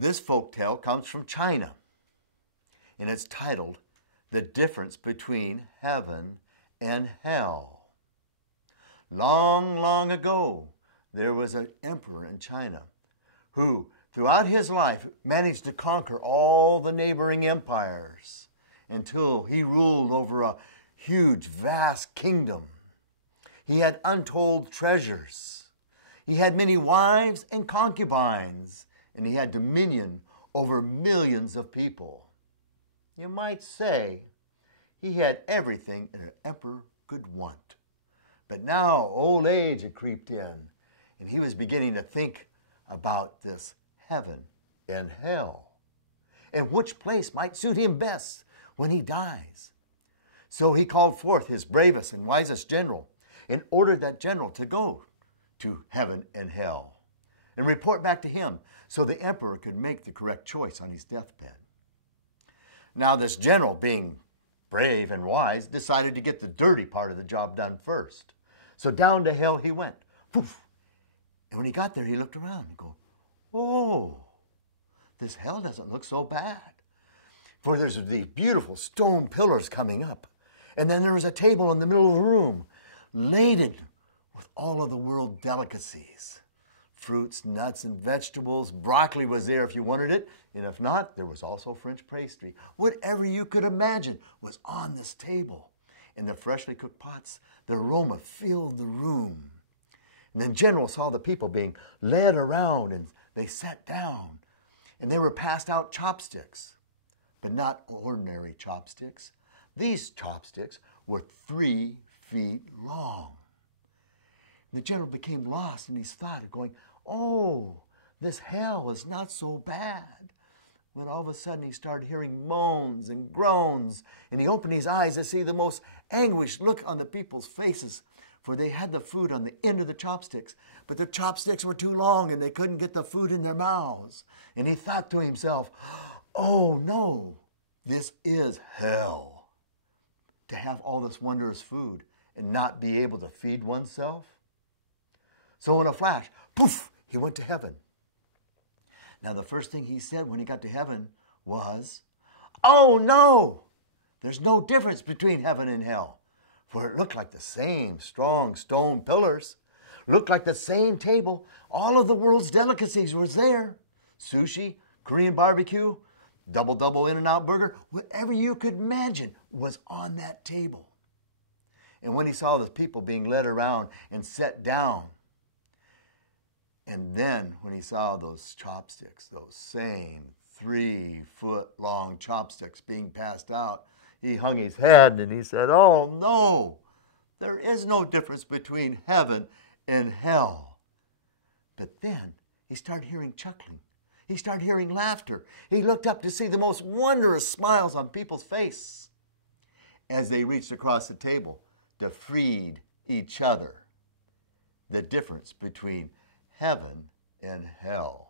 This folk tale comes from China, and it's titled, The Difference Between Heaven and Hell. Long, long ago, there was an emperor in China who, throughout his life, managed to conquer all the neighboring empires until he ruled over a huge, vast kingdom. He had untold treasures. He had many wives and concubines, and he had dominion over millions of people. You might say he had everything an emperor could want. But now old age had creeped in, and he was beginning to think about this heaven and hell, and which place might suit him best when he dies. So he called forth his bravest and wisest general and ordered that general to go to heaven and hell and report back to him so the emperor could make the correct choice on his deathbed. Now this general, being brave and wise, decided to get the dirty part of the job done first. So down to hell he went. Poof! And when he got there, he looked around and go, oh, this hell doesn't look so bad. For there's these beautiful stone pillars coming up. And then there was a table in the middle of the room, laden with all of the world delicacies. Fruits, nuts, and vegetables. Broccoli was there if you wanted it. And if not, there was also French pastry. Whatever you could imagine was on this table. In the freshly cooked pots, the aroma filled the room. And then General saw the people being led around, and they sat down. And they were passed out chopsticks. But not ordinary chopsticks. These chopsticks were 3 feet long. The general became lost in his thought of going, oh, this hell is not so bad. When all of a sudden he started hearing moans and groans, and he opened his eyes to see the most anguished look on the people's faces, for they had the food on the end of the chopsticks, but the chopsticks were too long and they couldn't get the food in their mouths. And he thought to himself, oh no, this is hell. To have all this wondrous food and not be able to feed oneself. So in a flash, poof, he went to heaven. Now the first thing he said when he got to heaven was, oh no, there's no difference between heaven and hell. For it looked like the same strong stone pillars, looked like the same table. All of the world's delicacies was there. Sushi, Korean barbecue, double In-N-Out burger, whatever you could imagine was on that table. And when he saw the people being led around and set down, and then when he saw those chopsticks, those same 3-foot-long chopsticks being passed out, he hung his head and he said, oh no, there is no difference between heaven and hell. But then he started hearing chuckling. He started hearing laughter. He looked up to see the most wondrous smiles on people's faces as they reached across the table to feed each other. The difference between heaven and hell.